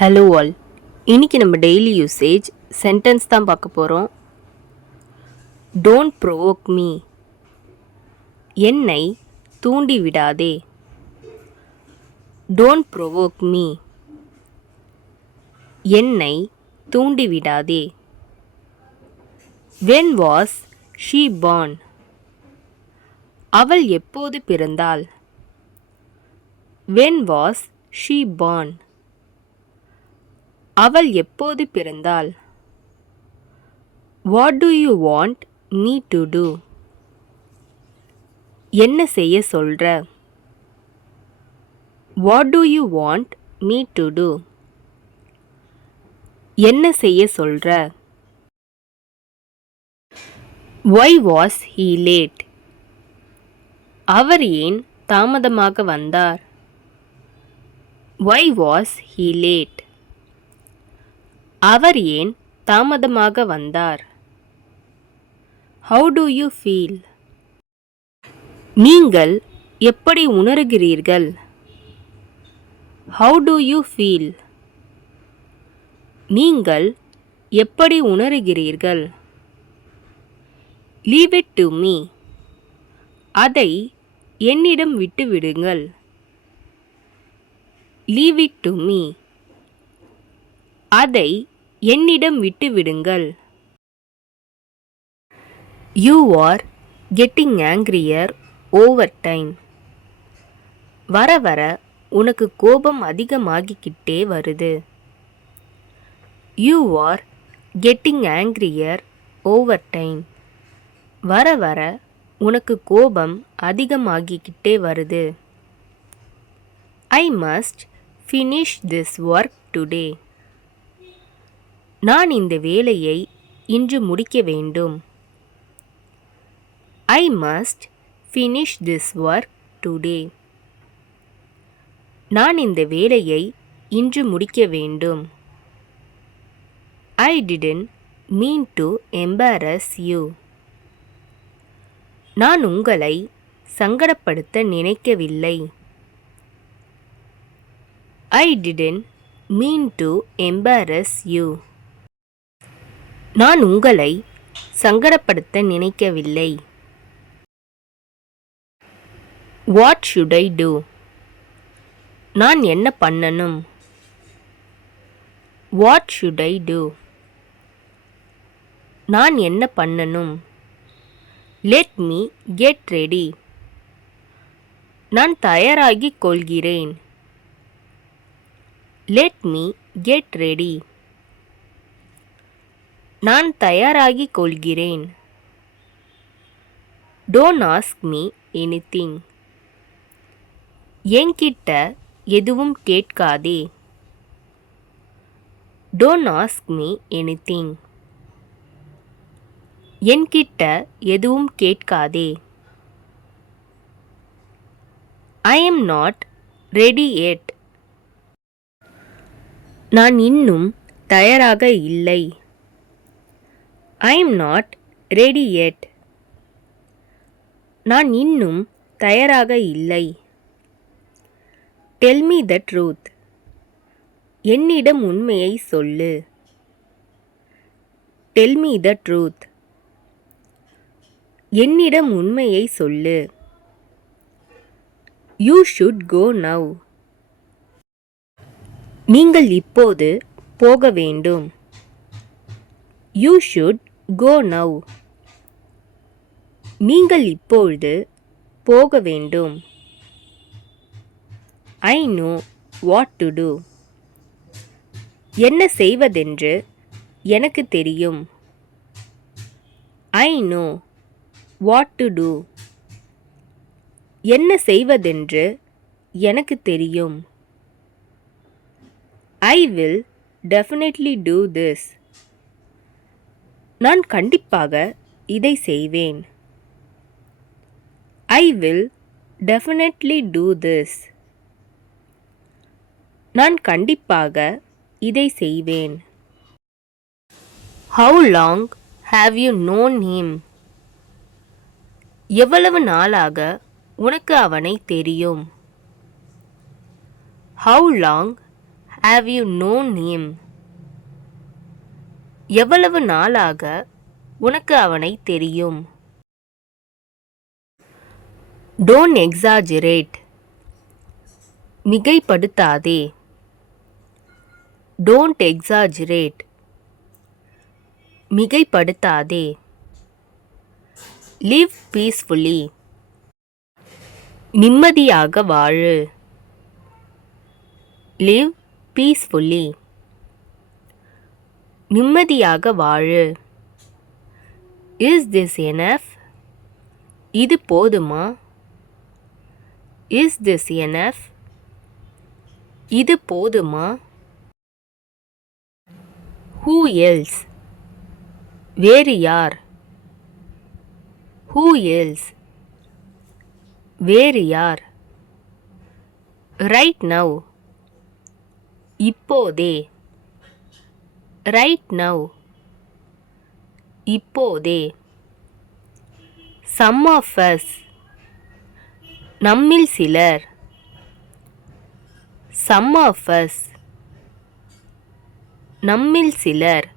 Hello all. இன்னைக்கு நம்ம daily usage sentence தான் பார்க்க போகிறோம். Don't provoke me. என்னை தூண்டி விடாதே. Don't provoke me. என்னை தூண்டி விடாதே. When was she born? அவள் எப்போது பிறந்தாள்? When was she born? அவள் எப்போது பிறந்தாள்? What do you want me to do? என்ன செய்ய சொல்ற? What do you want me to do? என்ன செய்ய சொல்ற? Why was he late? அவர் ஏன் தாமதமாக வந்தார்? Why was he late? அவர் ஏன் தாமதமாக வந்தார்? How do you feel? நீங்கள் எப்படி உணர்கிறீர்கள்? How do you feel? நீங்கள் எப்படி உணர்கிறீர்கள்? Leave it to me. அதை என்னிடம் விட்டுவிடுங்கள். Leave it to me. அதை என்னிடம் விட்டுவிடுங்கள். You are getting angrier over time. வர வர உனக்கு கோபம் அதிகமாகிக்கிட்டே வருது. You are getting angrier over time. வர வர உனக்கு கோபம் அதிகமாகிக்கிட்டே வருது. I must finish this work today. நான் இந்த வேலையை இன்று முடிக்க வேண்டும். I must finish this work today. நான் இந்த வேலையை இன்று முடிக்க வேண்டும். I didn't mean to embarrass you. நான் உங்களை சங்கடப்படுத்த நினைக்கவில்லை. I didn't mean to embarrass you. நான் உங்களை சங்கடப்படுத்த நினைக்கவில்லை. What should I do? நான் என்ன பண்ணணும்? What should I do? நான் என்ன பண்ணணும்? Let me get ready. நான் தயாராகிக் கொள்கிறேன். Let me get ready. நான் தயாராகிக் கொள்கிறேன். Don't ask me anything. என்கிட்ட எதுவும் கேட்காதே. Don't ask me anything. என்கிட்ட எதுவும் கேட்காதே. I am not ready yet. நான் இன்னும் தயாராக இல்லை. I am not ready yet. நான் இன்னும் தயாராக இல்லை. Tell me the truth. என்னிடம் உண்மையை சொல்லு. Tell me the truth. என்னிடம் உண்மையை சொல்லு. You should go now. நீங்கள் இப்போது போக வேண்டும். You should go now. நீங்கள் இப்பொழுது போக வேண்டும். I know what to do. என்ன செய்வதென்று எனக்கு தெரியும். I know what to do. என்ன செய்வதென்று எனக்கு தெரியும். I will definitely do this. நான் கண்டிப்பாக இதை செய்வேன். I will definitely do this. நான் கண்டிப்பாக இதை செய்வேன். How long have you known him? எவ்வளவு நாளாக உனக்கு அவனை தெரியும்? How long Have you known him? எவ்வளவு நாளாக உனக்கு அவனை தெரியும்? Don't exaggerate. மிகைப்படுத்தாதே. Don't exaggerate. மிகைப்படுத்தாதே. Live peacefully. நிம்மதியாக வாழு. Live peacefully. நிம்மதியாக வாழு. Is this enough? இது போதுமா? Is this enough? இது போதுமா? Who else? வேறு யார்? Who else? வேறு யார்? Right now. இப்போதே. Right now. இப்போதே. Some of us. நம்மில் சிலர். Some of us. நம்மில் சிலர்.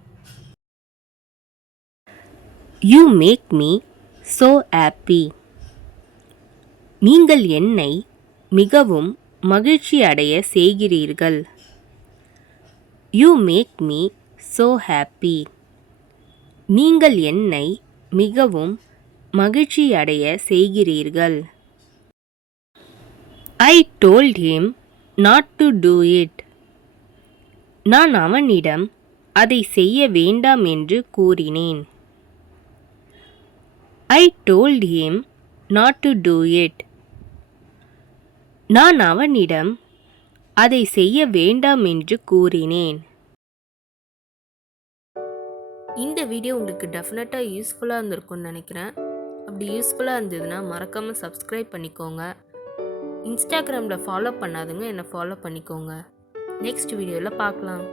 You make me so happy. நீங்கள் என்னை மிகவும் மகிழ்ச்சி அடைய செய்கிறீர்கள். You make me so happy. நீங்கள் என்னை மிகவும் மகிழ்ச்சி அடைய செய்கிறீர்கள். I told him not to do it. நான் அவனிடம் அதை செய்ய வேண்டாம் என்று கூறினேன். I told him not to do it. நான் அவனிடம் அதை செய்ய வேண்டாம் என்று கூறினேன். இந்த வீடியோ உங்களுக்கு டெஃபினட்டாக யூஸ்ஃபுல்லாக இருந்திருக்கும்னு நினைக்கிறேன். அப்படி யூஸ்ஃபுல்லாக இருந்ததுன்னா மறக்காமல் சப்ஸ்கிரைப் பண்ணிக்கோங்க. இன்ஸ்டாகிராமில் ஃபாலோ பண்ணாதுங்க என்னை ஃபாலோ பண்ணிக்கோங்க. நெக்ஸ்ட் வீடியோவில் பார்க்கலாம்.